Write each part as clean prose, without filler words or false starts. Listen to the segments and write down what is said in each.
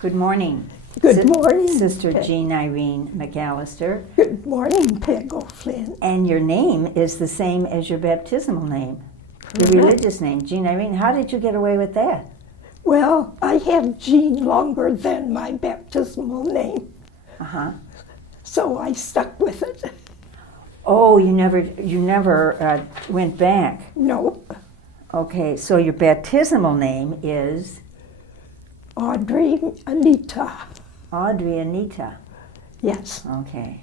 Good morning. Good morning, Sister Peg. Jean Irene McAllister. Good morning, Peg O'Flynn. And your name is the same as your baptismal name, your Correct. religious name, Jean Irene. How did you get away with that? Well, I had Jean longer than my baptismal name, Uh-huh. so I stuck with it. Oh, you never went back. No, Okay, so your baptismal name is Audrey Anita. Audrey Anita. Yes, Okay.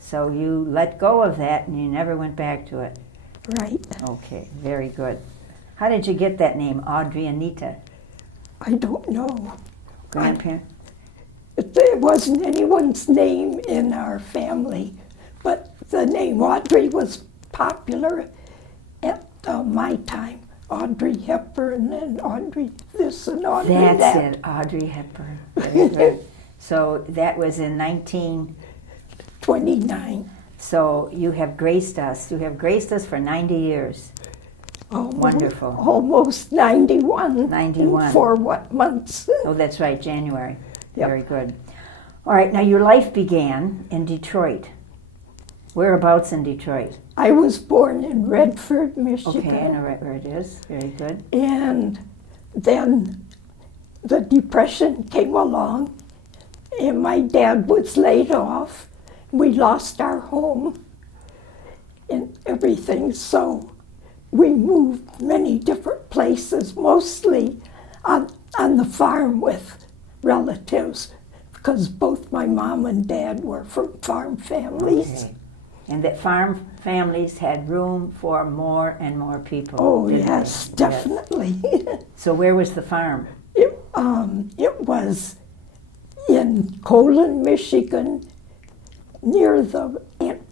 So you let go of that and you never went back to it. right. Okay, very good. How did you get that name, Audrey Anita? I don't know. Grandparent? There wasn't anyone's name in our family, but the name Audrey was popular at my time. Audrey Hepburn and Audrey this and Audrey That's that. it, Audrey Hepburn. Very good. So that was in 29. So you have graced us. You have graced us for 90 years. Wonderful. Almost 91. 91. For what months? Oh, that's right, January. Yep. Very good. All right, now your life began in Detroit. Whereabouts in Detroit? I was born in Redford, Michigan. Okay, I know right where it is. Very good. And then the Depression came along, and my dad was laid off. We lost our home and everything, so we moved many different places, mostly on the farm with relatives, because both my mom and dad were from farm families. Okay. And that farm families had room for more and more people. Oh, didn't yes, they? definitely. So where was the farm? It was in Colon, Michigan, near the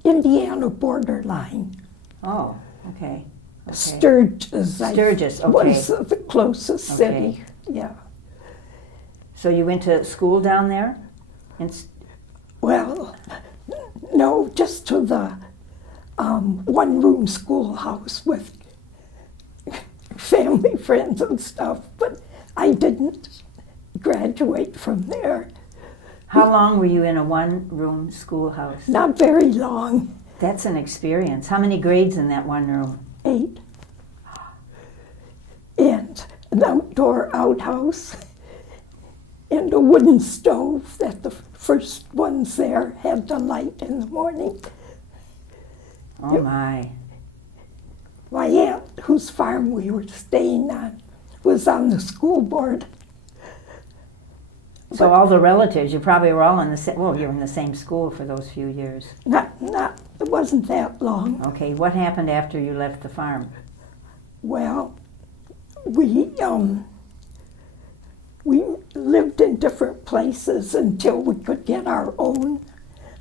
Indiana borderline. Oh, okay. Okay. Sturgis, Sturgis, okay. was the closest Okay. city. Yeah. So you went to school down there? Well, no, just to the one-room schoolhouse with family, friends, and stuff. But I didn't graduate from there. How long were you in a one-room schoolhouse? Not very long. That's an experience. How many grades in that one room? 8. And an outdoor outhouse and a wooden stove that the first ones there had the light in the morning. Oh my. My aunt, whose farm we were staying on, was on the school board. So all the relatives, you probably were all in the same, well, you were in the same school for those few years. It wasn't that long. Okay, what happened after you left the farm? Well, we lived in different places until we could get our own.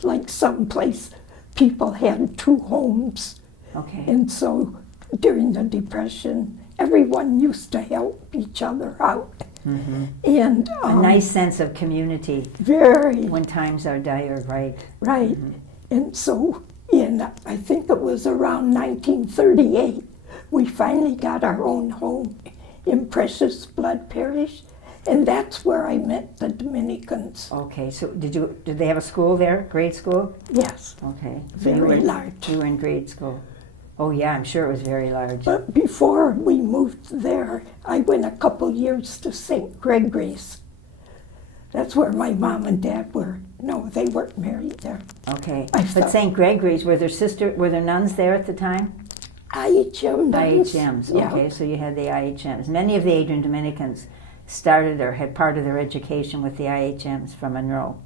Like some place, people had 2 homes. Okay. And so during the Depression, everyone used to help each other out. Mm-hmm. And A nice sense of community very when times are dire, right? right. And so I think it was around 1938, we finally got our own home in Precious Blood Parish, and that's where I met the Dominicans. Okay, so did they have a school there, grade school? Yes, Okay. So very large. You were in grade school. Oh yeah, I'm sure it was very large. But before we moved there, I went a couple years to St. Gregory's. That's where my mom and dad were. No, they weren't married there. Okay, I but thought- St. Gregory's, were there nuns there at the time? IHM nuns. IHMs, Yeah. okay, so you had the IHMs. Many of the Adrian Dominicans started or had part of their education with the IHMs from Monroe.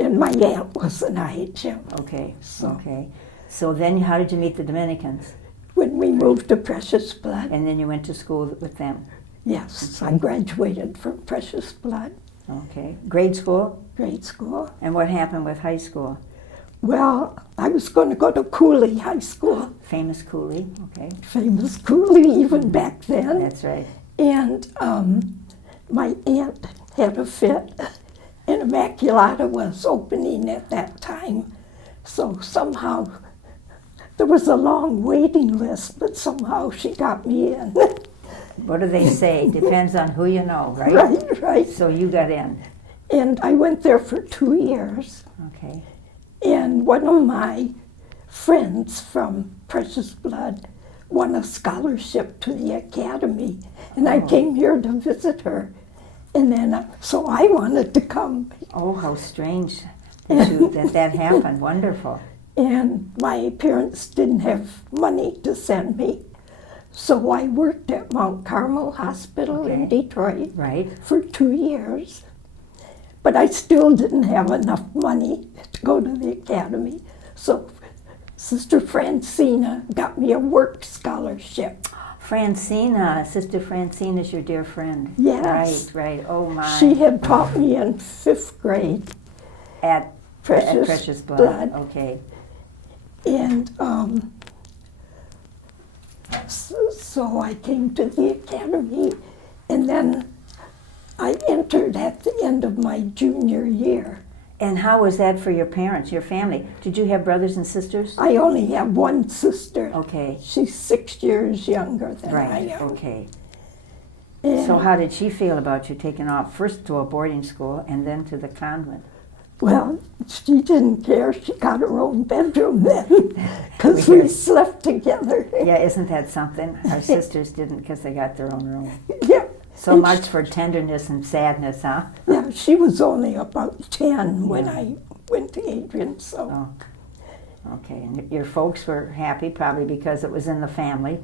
And my aunt was an IHM. Okay, So- okay. So then how did you meet the Dominicans? When we moved to Precious Blood, And then you went to school with them? yes, I graduated from Precious Blood Okay. Grade school? grade school. And what happened with high school? Well, I was going to go to Cooley High School, Famous Cooley, okay. famous Cooley even back then. That's right. And my aunt had a fit, and Immaculata was opening at that time. So somehow there was a long waiting list, but somehow she got me in. What do they say? Depends on who you know, right? Right, right. So you got in. And I went there for 2 years. Okay. And one of my friends from Precious Blood won a scholarship to the academy. And I came here to visit her. And then, so I wanted to come. Oh, how strange that happened. Wonderful. And my parents didn't have money to send me. So I worked at Mount Carmel Hospital in Detroit Right. for 2 years. But I still didn't have enough money to go to the academy. So Sister Francina got me a work scholarship. Francina, Sister Francina is your dear friend. Yes. Right. Oh my. She had taught me in 5th grade at Precious, Precious Blood. Okay. And so I came to the academy, and then I entered at the end of my junior year. And how was that for your parents, your family? Did you have brothers and sisters? I only have one sister. Okay. She's 6 years younger than I Right. am. Okay. And, So how did she feel about you taking off first to a boarding school and then to the convent? well, she didn't care. She got her own bedroom then because we slept together. Yeah, isn't that something? Our sisters didn't because they got their own room. Yeah. So And much for tenderness and sadness, huh? Yeah, she was only about 10 when I went to Adrian, so. Oh, okay. And your folks were happy probably because it was in the family.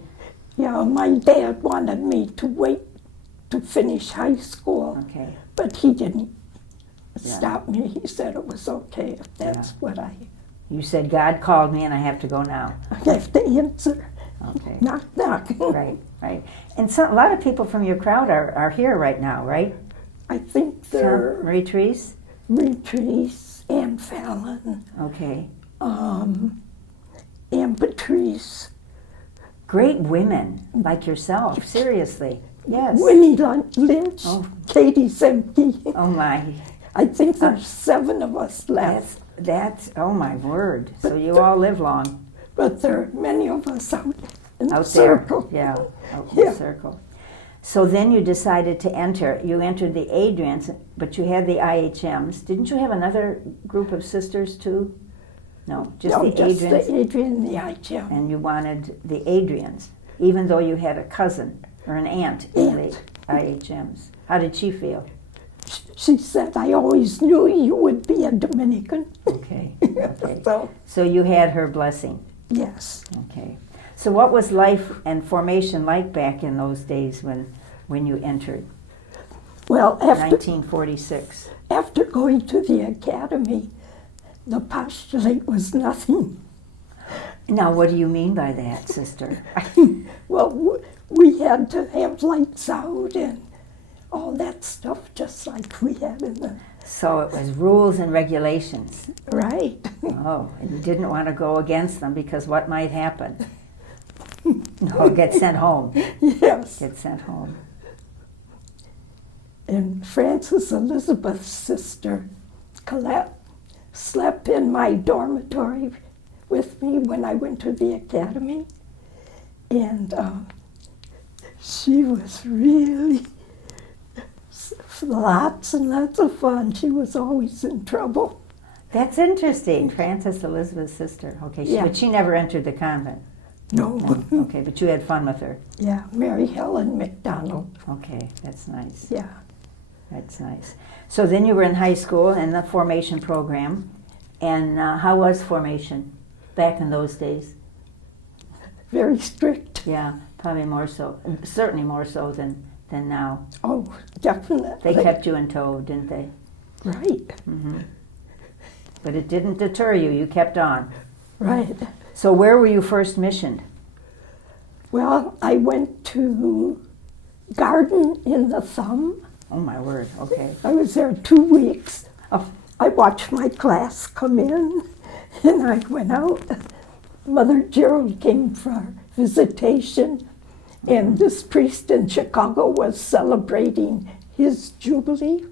Yeah, my dad wanted me to wait to finish high school, Okay. but he didn't Yeah. stop me. He said it was okay if that's what I You said, God called me and I have to go now. have to answer. Okay. Knock, knock. Right. And so, a lot of people from your crowd are here right now, right? I think they're Marie Therese? Patrice, Ann Fallon, Okay. Ann Patrice, Great women like yourself, seriously. Yes. Winnie Lynch, Oh. Katie Semke. Oh my. I think there's 7 of us left. That's oh my word. So you all live long. But there are many of us out in the Out circle. there. Yeah, out in Yeah. the circle. So then you decided to enter. You entered the Adrians, but you had the IHMs. Didn't you have another group of sisters too? No, just No, the just Adrians. the Adrian and the IHM. And you wanted the Adrians, even though you had a cousin or an aunt in the IHMs. How did she feel? She said, I always knew you would be a Dominican. Okay. Okay. So, So you had her blessing. yes. Okay. So what was life and formation like back in those days when you entered? Well, after 1946. after going to the academy, the postulate was nothing. Now, what do you mean by that, sister? Well, we had to have lights out and all that stuff, just like we had in the, So it was rules and regulations. right. Oh, and you didn't want to go against them because what might happen? No, get sent home. Yes. Get sent home. And Frances Elizabeth's sister, Colette, slept in my dormitory with me when I went to the academy. And she was really lots and lots of fun. She was always in trouble. That's interesting. Frances Elizabeth's sister. Okay, Yeah. but she never entered the convent. No. Okay, but you had fun with her. Yeah, Mary Helen McDonald. Okay, that's nice. Yeah. That's nice. So then you were in high school in the formation program. And how was formation back in those days? Very strict. Yeah, probably more so. Certainly more so than now. Oh, definitely. They kept you in tow, didn't they? Right. But it didn't deter you. You kept on. Right. So where were you first missioned? Well, I went to Garden in the Thumb. Oh, my word. Okay. I was there 2 weeks. Oh, I watched my class come in, and I went out. Mother Gerald came for visitation, and this priest in Chicago was celebrating his jubilee,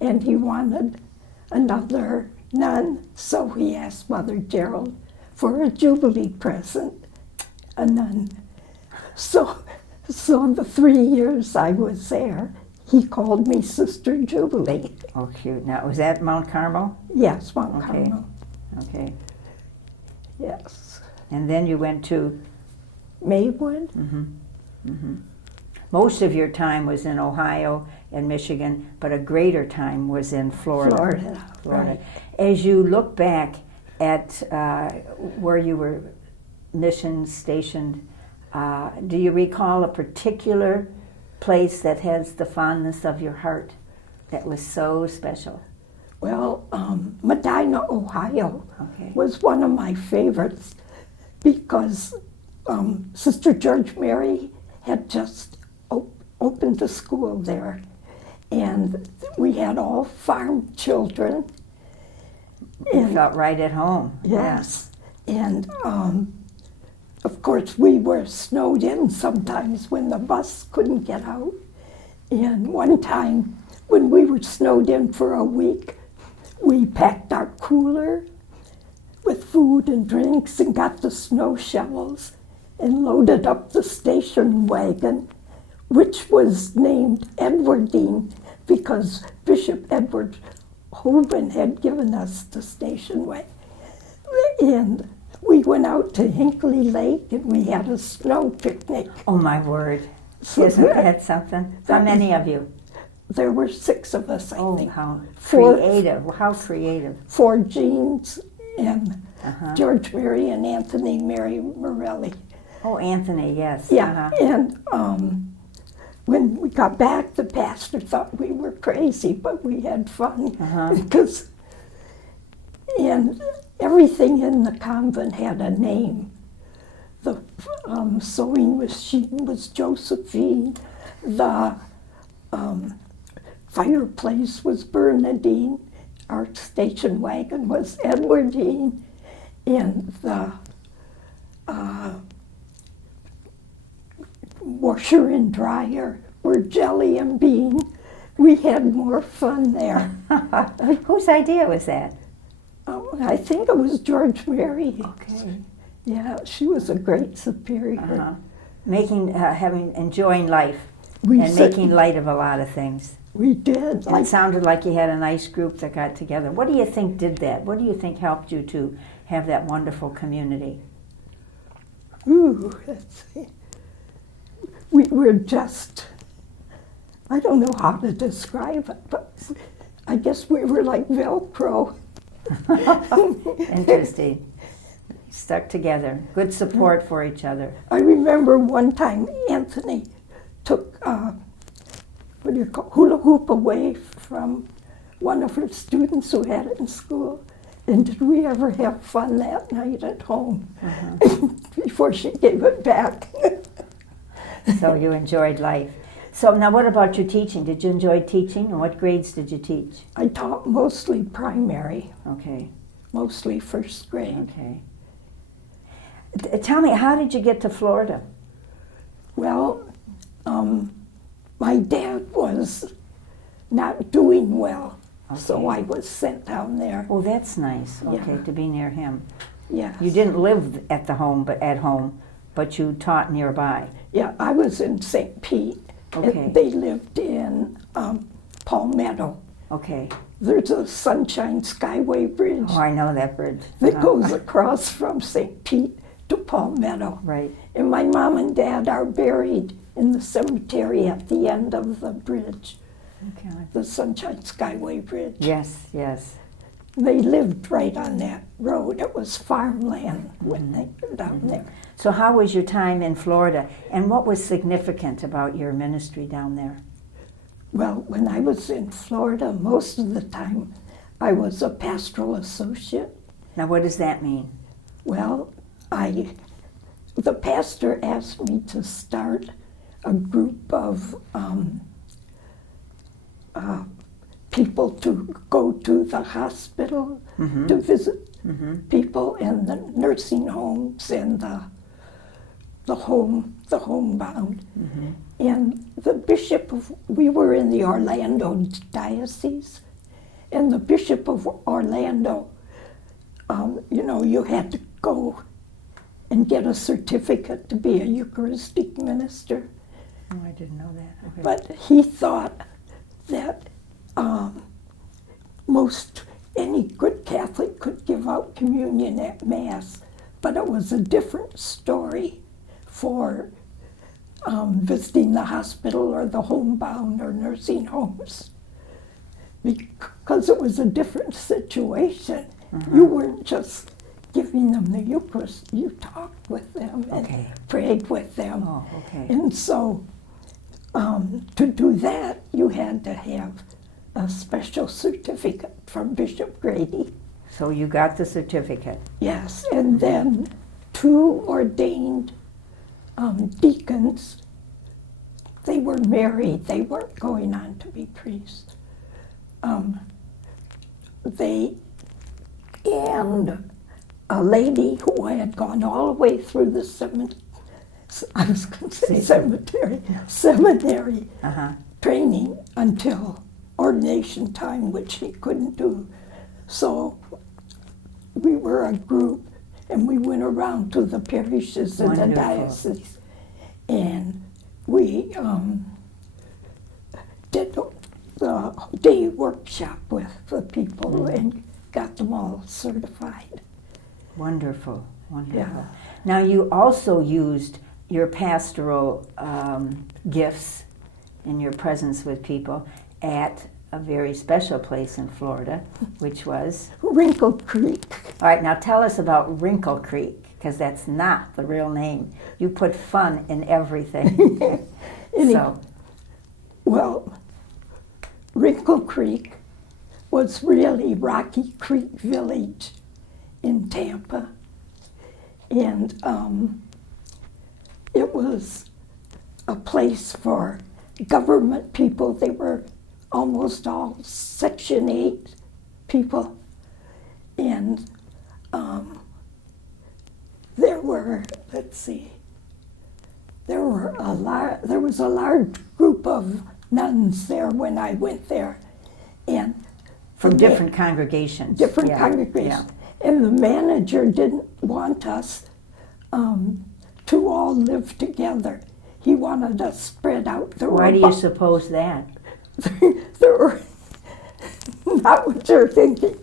and he wanted another nun, so he asked Mother Gerald for a jubilee present, a nun. So the 3 years I was there, he called me Sister Jubilee. Oh, cute. Now, was that Mount Carmel? Yes, Mount Okay. Carmel. Okay. Yes. And then you went to, Maywood? most of your time was in Ohio and Michigan, but a greater time was in Florida. Florida. Right. As you look back at where you were mission stationed, do you recall a particular place that has the fondness of your heart that was so special? Well, Medina, Ohio Okay. was one of my favorites because Sister George Mary had just opened the school there, and we had all farm children. You felt right at home. Yes, and of course we were snowed in sometimes when the bus couldn't get out. And one time when we were snowed in for a week, we packed our cooler with food and drinks and got the snow shovels and loaded up the station wagon, which was named Edwardine because Bishop Edward Hoban had given us the station wagon. And we went out to Hinkley Lake and we had a snow picnic. Oh, my word. So Isn't that something? How many of you? There were 6 of us, I think. How Four- creative. How creative. 4 Jeans and Uh-huh. George Mary and Anthony Mary Morelli. Oh, Anthony, yes. Yeah, Uh-huh. and when we got back, the pastor thought we were crazy, but we had fun Uh-huh. because, and everything in the convent had a name. The sewing machine was Josephine. The fireplace was Bernadine. Our station wagon was Edwardine. And the washer and dryer were Jelly and Bean. We had more fun there. Whose idea was that? I think it was George Mary. Okay. Yeah, she was a great superior. Uh-huh. Enjoying life We and said- making light of a lot of things. We did. It sounded like you had a nice group that got together. What do you think did that? What do you think helped you to have that wonderful community? Ooh, let's see. We were just, I don't know how to describe it, but I guess we were like Velcro. Interesting. Stuck together. Good support for each other. I remember one time Anthony took hula hoop away from one of her students who had it in school. And did we ever have fun that night at home before she gave it back? So you enjoyed life. So now what about your teaching? Did you enjoy teaching, and what grades did you teach? I taught mostly primary, Okay, mostly first grade. okay. Tell me, how did you get to Florida? Well, my dad was not doing well, so I was sent down there. Oh, that's nice. Okay, Yeah. to be near him. Yes. You didn't live at home, but you taught nearby. Yeah, I was in St. Pete, Okay. and they lived in Palmetto. Okay. There's a Sunshine Skyway Bridge Oh, I know that bridge. that goes across from St. Pete to Palmetto. Right. And my mom and dad are buried in the cemetery at the end of the bridge, Okay. the Sunshine Skyway Bridge. Yes, yes. They lived right on that road. It was farmland when they were down there. So how was your time in Florida, and what was significant about your ministry down there? Well, when I was in Florida, most of the time I was a pastoral associate. Now, what does that mean? Well, the pastor asked me to start a group of people to go to the hospital to visit people in the nursing homes and the homebound. And the bishop we were in the Orlando diocese, and the bishop of Orlando, you had to go and get a certificate to be a Eucharistic minister. Oh, I didn't know that. Okay. But he thought that most any good Catholic could give out communion at Mass, but it was a different story for visiting the hospital or the homebound or nursing homes, because it was a different situation. You weren't just giving them the Eucharist, you talked with them and prayed with them. Oh, okay. And so to do that, you had to have a special certificate from Bishop Grady. So you got the certificate. Yes, and then 2 ordained deacons. They were married, they weren't going on to be priests. And a lady who had gone all the way through the seminary training until ordination time, which he couldn't do. So we were a group, and we went around to the parishes in the diocese, and we did the day workshop with the people and got them all certified. Wonderful, wonderful. Yeah. Now you also used your pastoral gifts in your presence with people at a very special place in Florida, which was? Wrinkle Creek. All right, now tell us about Wrinkle Creek, because that's not the real name. You put fun in everything. Well, Wrinkle Creek was really Rocky Creek Village in Tampa, and it was a place for government people. They were almost all Section 8 people, and there were, there was a large group of nuns there when I went there, and from different congregations. Different congregations. Yeah. And the manager didn't want us to all live together. He wanted us spread out. Why do you suppose that? There were, not what you're thinking.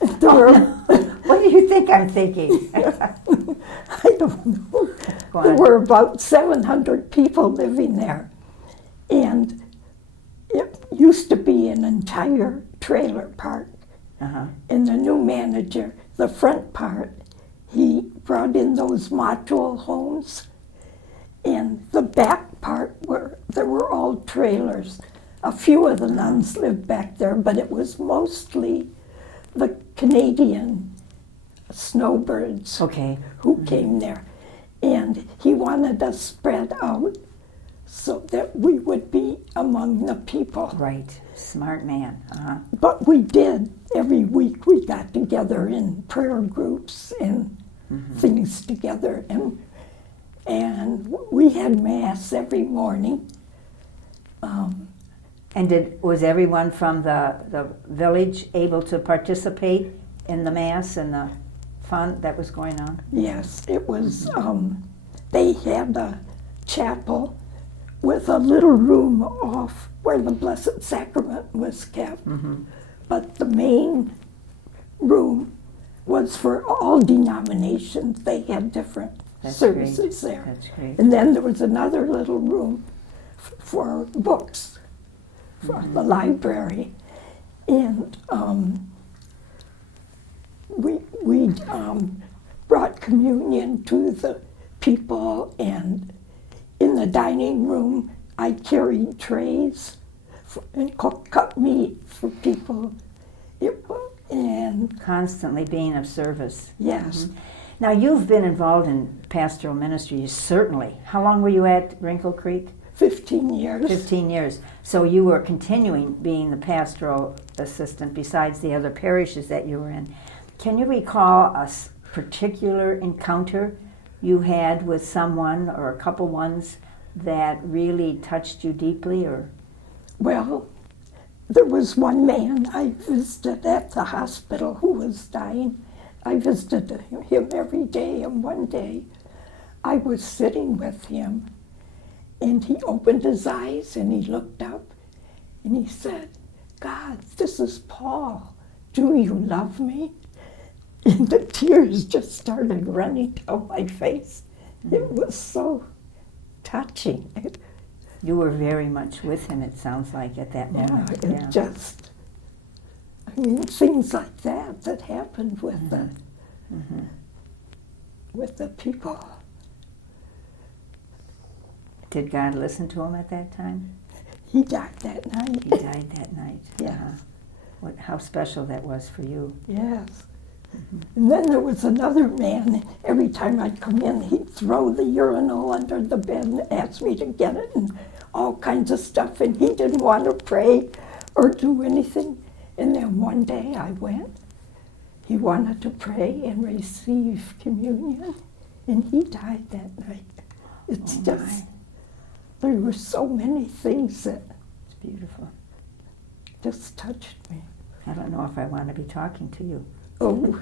What do you think I'm thinking? I don't know. There were about 700 people living there. And it used to be an entire trailer park. And the new manager, the front part, he brought in those module homes. And the back part, there were all trailers. A few of the nuns lived back there, but it was mostly the Canadian snowbirds who came there. And he wanted us spread out so that we would be among the people. Right, smart man. But we did. Every week we got together in prayer groups and things together. And we had Mass every morning. And was everyone from the village able to participate in the Mass and the fun that was going on? Yes, it was, they had a chapel with a little room off where the Blessed Sacrament was kept. But the main room was for all denominations. They had different services there. That's great. And then there was another little room for books, for the library. And we brought communion to the people, and in the dining room I carried trays and cut meat for people. And constantly being of service. Yes. Now you've been involved in pastoral ministry, certainly. How long were you at Wrinkle Creek? 15 years. 15 years. So you were continuing being the pastoral assistant besides the other parishes that you were in. Can you recall a particular encounter you had with someone or a couple ones that really touched you deeply? Or well, there was one man I visited at the hospital who was dying. I visited him every day, and one day I was sitting with him, and he opened his eyes and he looked up, And he said, God, this is Paul. Do you love me? And the tears just started running down my face. It was so touching. You were very much with him, it sounds like, at that moment. It just, I mean, things like that happened with the people. Did God listen to him at that time? He died that night. He died that night. Yeah. How special that was for you. Yes. And then there was another man. Every time I'd come in, he'd throw the urinal under the bed and ask me to get it and all kinds of stuff. And he didn't want to pray or do anything. And then one day I went. He wanted to pray and receive communion. And he died that night. It's just, there were so many things that It's beautiful. just touched me. I don't know if I want to be talking to you. Oh,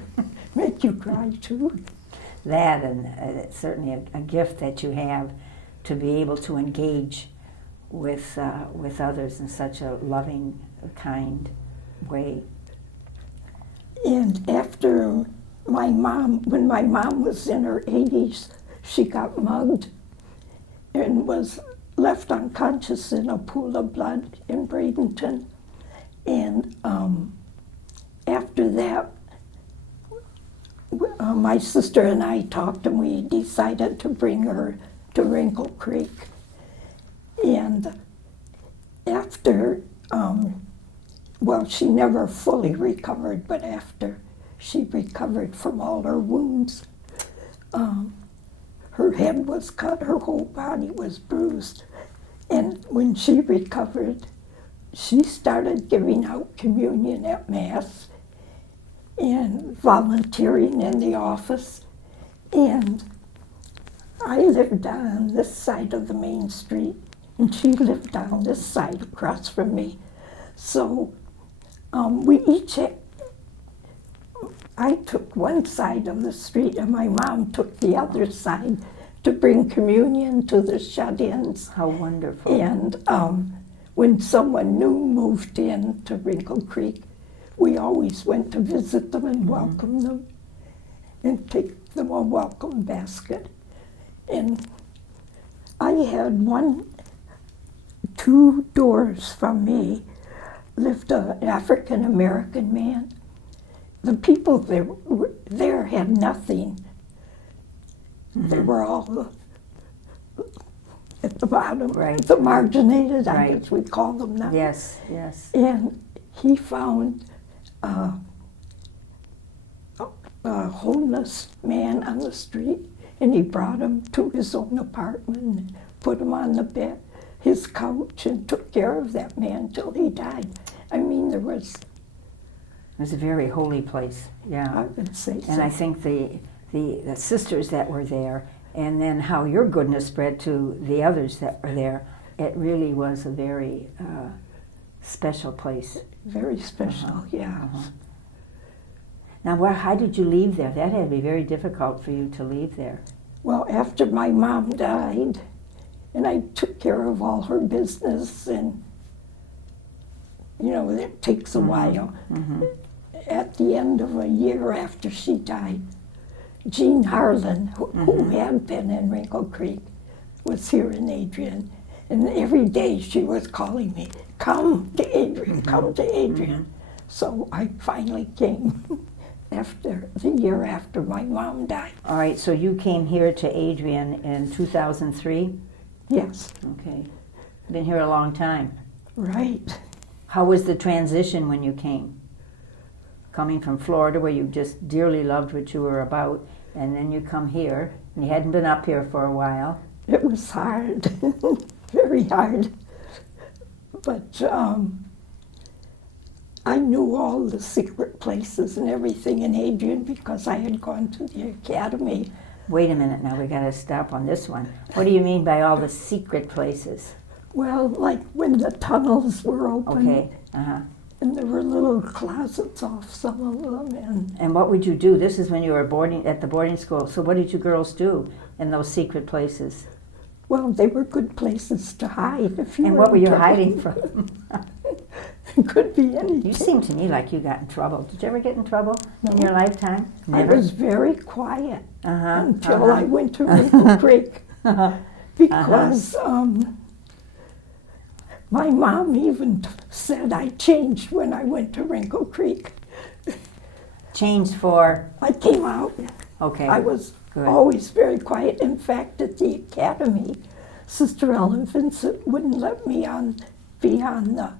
make you cry too. That, and it's certainly a gift that you have to be able to engage with others in such a loving, kind way. And after when my mom was in her 80s, she got mugged and was left unconscious in a pool of blood in Bradenton. And after that, my sister and I talked, and we decided to bring her to Wrinkle Creek. And after, well, she never fully recovered, but after she recovered from all her wounds, her head was cut, her whole body was bruised. And when she recovered, she started giving out communion at Mass and volunteering in the office. And I lived on this side of the main street, and she lived on this side across from me. So I took one side of the street, and my mom took the other side to bring communion to the shut-ins. How wonderful. And when someone new moved in to Wrinkle Creek, we always went to visit them and welcome them and take them a welcome basket. And I had two doors from me lived an African-American man. The people there had nothing. They were all at the bottom, the marginated, I guess we call them now. Yes, yes. And he found a homeless man on the street, and he brought him to his own apartment and put him on the bed, his couch, and took care of that man till he died. I mean, it was a very holy place, yeah. I would say so. And I think the sisters that were there, and then how your goodness spread to the others that were there, it really was a very special place. Very special, yeah. Now, how did you leave there? That had to be very difficult for you to leave there. Well, after my mom died, and I took care of all her business, and, you know, it takes a while. At the end of a year after she died, Jean Harlan, who had been in Wrinkle Creek, was here in Adrian. And every day she was calling me, come to Adrian, come to Adrian. So I finally came after the year after my mom died. All right, so you came here to Adrian in 2003? Yes. Okay. Been here a long time. Right. How was the transition when you came? Coming from Florida, where you just dearly loved what you were about, and then you come here, and you hadn't been up here for a while. It was hard, very hard. But I knew all the secret places and everything in Adrian because I had gone to the academy. Wait a minute now, we got to stop on this one. What do you mean by all the secret places? Well, like when the tunnels were open. Okay, And there were little closets off some of them. And what would you do? This is when you were at the boarding school. So what did you girls do in those secret places? Well, they were good places to hide. If you And what were in you trouble. hiding from? It could be anything. You seem to me like you got in trouble. Did you ever get in trouble in No. your lifetime? I was very quiet Uh-huh, until I went to Wrinkle Creek because my mom even said I changed when I went to Wrinkle Creek. Changed for? I came out. Okay. I was Good. always very quiet. In fact, at the academy, Sister Ellen Vincent wouldn't let me be on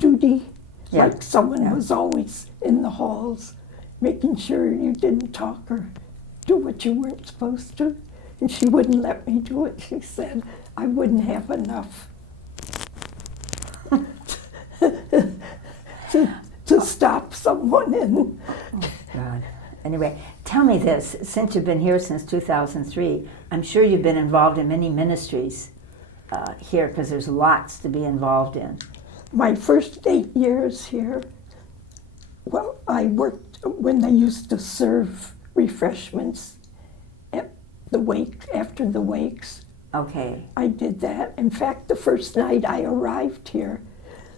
duty. Yeah. Like someone Yeah. was always in the halls, making sure you didn't talk or do what you weren't supposed to. And she wouldn't let me do it. She said I wouldn't have enough to stop someone in. God. Anyway, tell me this. Since you've been here since 2003, I'm sure you've been involved in many ministries here, because there's lots to be involved in. My first 8 years here, well, I worked when they used to serve refreshments at the wake, after the wakes. Okay. I did that. In fact, the first night I arrived here,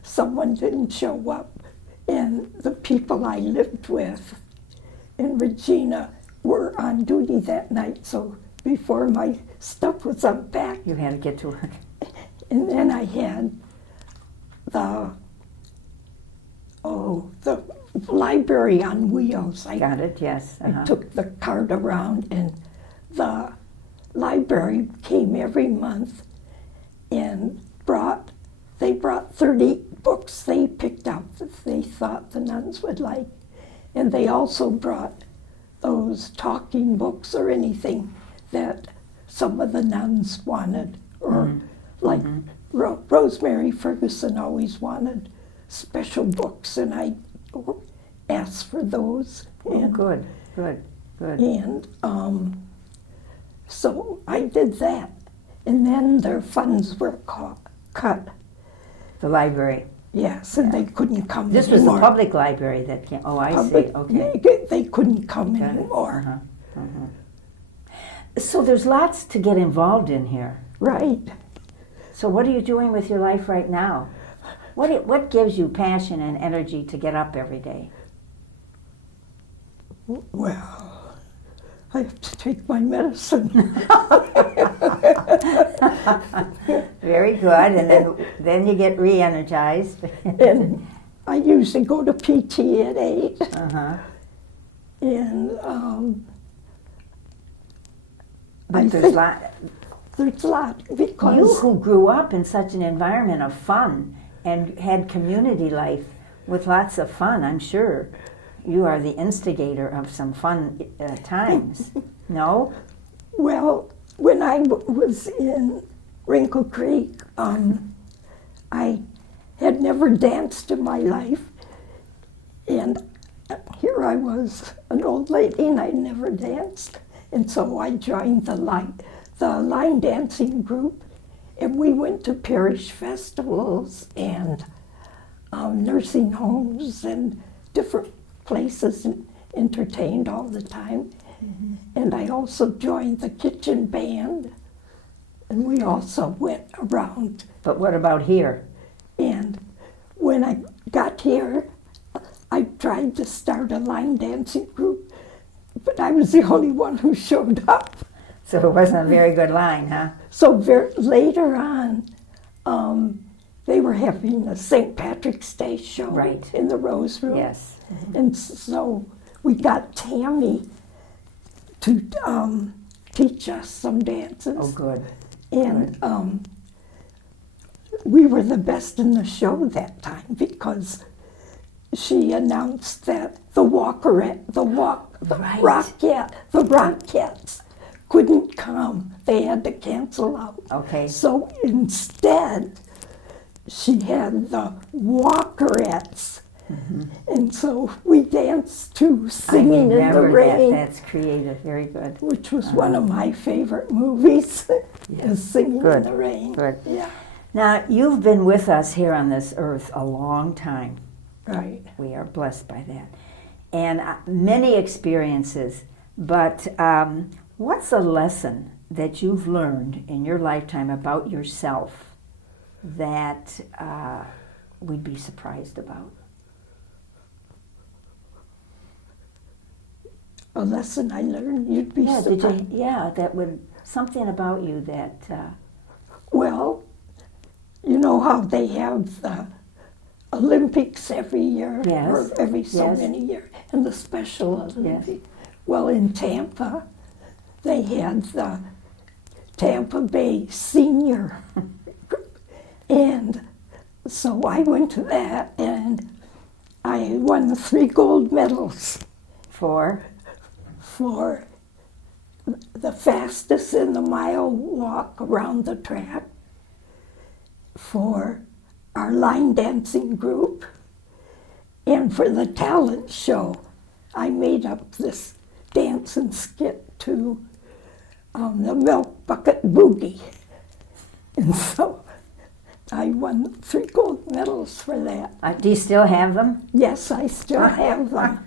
someone didn't show up, and the people I lived with in Regina were on duty that night, so before my stuff was unpacked, You had to get to work. and then I had the library on wheels. I Got it, yes. I took the cart around, and the library came every month and they brought 30 books they picked out that they thought the nuns would like. And they also brought those talking books or anything that some of the nuns wanted, or like Rosemary Ferguson always wanted special books, and I asked for those. Oh, good, good, good. And so I did that. And then their funds were cut. The library. Yes, and they couldn't come This was anymore. the public library that came. Oh, I see. Okay. They couldn't come Got it. anymore. So there's lots to get involved in here. Right. So what are you doing with your life right now? What gives you passion and energy to get up every day? Well, I have to take my medicine. Very good, and then you get re-energized. And I usually go to PT at 8. And But there's there's a lot you because who grew up in such an environment of fun and had community life with lots of fun, I'm sure you are the instigator of some fun times. No? well, when I was in Wrinkle Creek, I had never danced in my life, and here I was, an old lady, and I never danced, and so I joined the line dancing group, and we went to parish festivals and nursing homes and different places and entertained all the time. And I also joined the kitchen band, and we also went around. But what about here? And when I got here, I tried to start a line dancing group, but I was the only one who showed up. So it wasn't a very good line, huh? So later on, they were having a St. Patrick's Day show Right. in the Rose Room. Yes. And so we got Tammy to teach us some dances. Oh, good. And we were the best in the show that time because she announced that the Rockettes couldn't come. They had to cancel out. Okay. So instead, she had the Walkerettes. And so we danced to Singing in the Rain, That's creative. Very good. which was one of my favorite movies, is Singing Good. in the Rain. Good. Yeah, Now, you've been with us here on this earth a long time. right. We are blessed by that. And many experiences. But what's a lesson that you've learned in your lifetime about yourself that we'd be surprised about? A lesson I learned, you'd be Yeah, surprised. that would, something about you that, Well, you know how they have the Olympics every year, Yes, or every so yes. many years, and the Special Olympics. Well, in Tampa, they had the Tampa Bay Senior group. And so I went to that, and I won 3 gold medals for, for the fastest in the mile walk around the track, for our line dancing group, and for the talent show. I made up this dance and skit to the Milk Bucket Boogie. And so I won 3 gold medals for that. do you still have them? Yes, I still have them.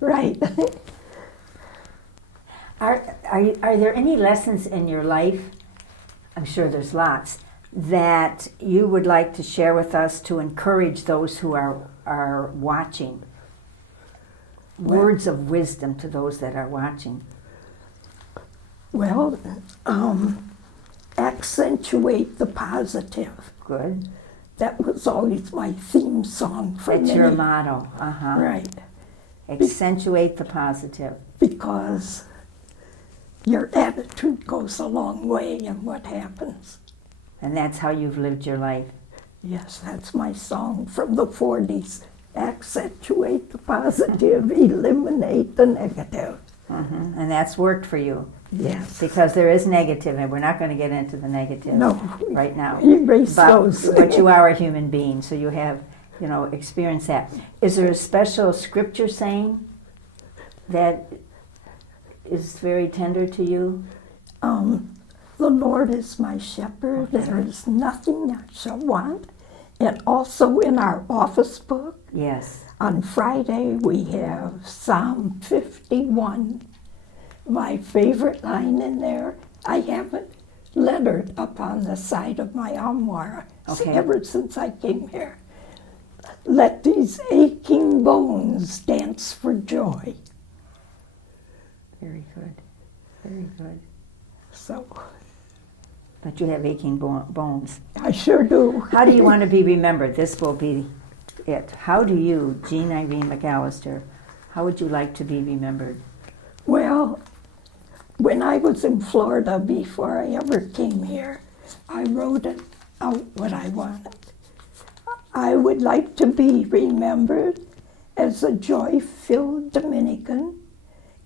Right. Are there any lessons in your life, I'm sure there's lots, that you would like to share with us to encourage those who are watching? Words of wisdom to those that are watching. Well, accentuate the positive. Good. That was always my theme song for That's many. your motto. Uh-huh. Right. Accentuate the positive. Because your attitude goes a long way in what happens. And that's how you've lived your life. Yes, that's my song from the 40s. Accentuate the positive, eliminate the negative. Mm-hmm. And that's worked for you. Yes. Because there is negative, and we're not going to get into the negative No. right now. Erase those. But you are a human being, so you have, experienced that. Is there a special scripture saying that is very tender to you? The Lord is my shepherd, there is nothing I shall want. And also in our office book, Yes. on Friday we have Psalm 51. My favorite line in there, I have it lettered up on the side of my armoire Okay. ever since I came here. Let these aching bones dance for joy. Very good. Very good. So But you have aching bones. I sure do. How do you want to be remembered? This will be it. How do you, Jean Irene McAllister, how would you like to be remembered? Well, when I was in Florida before I ever came here, I wrote it out what I wanted. I would like to be remembered as a joy-filled Dominican,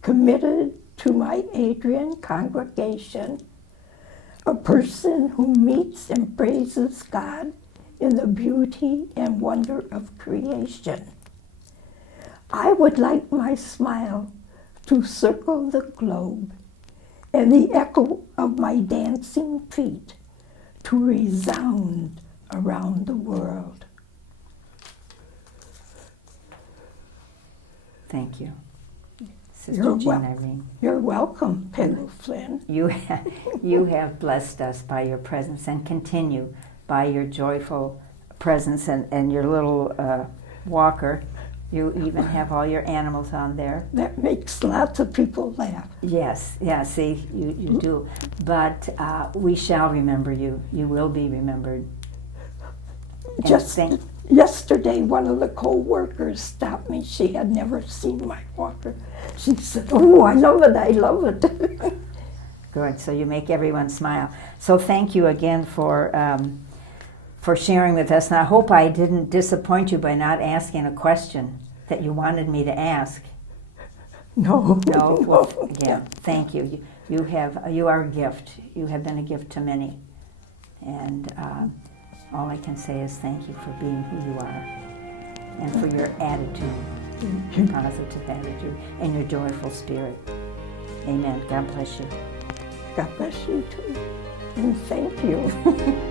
committed to my Adrian congregation, a person who meets and praises God in the beauty and wonder of creation. I would like my smile to circle the globe and the echo of my dancing feet to resound around the world. Thank you, Sister You're Jean wel- Irene. You're welcome, Penny Flynn. You have blessed us by your presence and continue by your joyful presence and your little walker. You even have all your animals on there. That makes lots of people laugh. Yes, yeah, see, you do. But we shall remember you. You will be remembered. And Just thank- yesterday, one of the co-workers stopped me. She had never seen my walker. She said, "Oh, I love it, I love it." Good, so you make everyone smile. So thank you again for sharing with us. And I hope I didn't disappoint you by not asking a question that you wanted me to ask. No. No, well, again, thank you. You are a gift. You have been a gift to many. And all I can say is thank you for being who you are and for your attitude, your positive attitude, and your joyful spirit. Amen. God bless you. God bless you too. And thank you.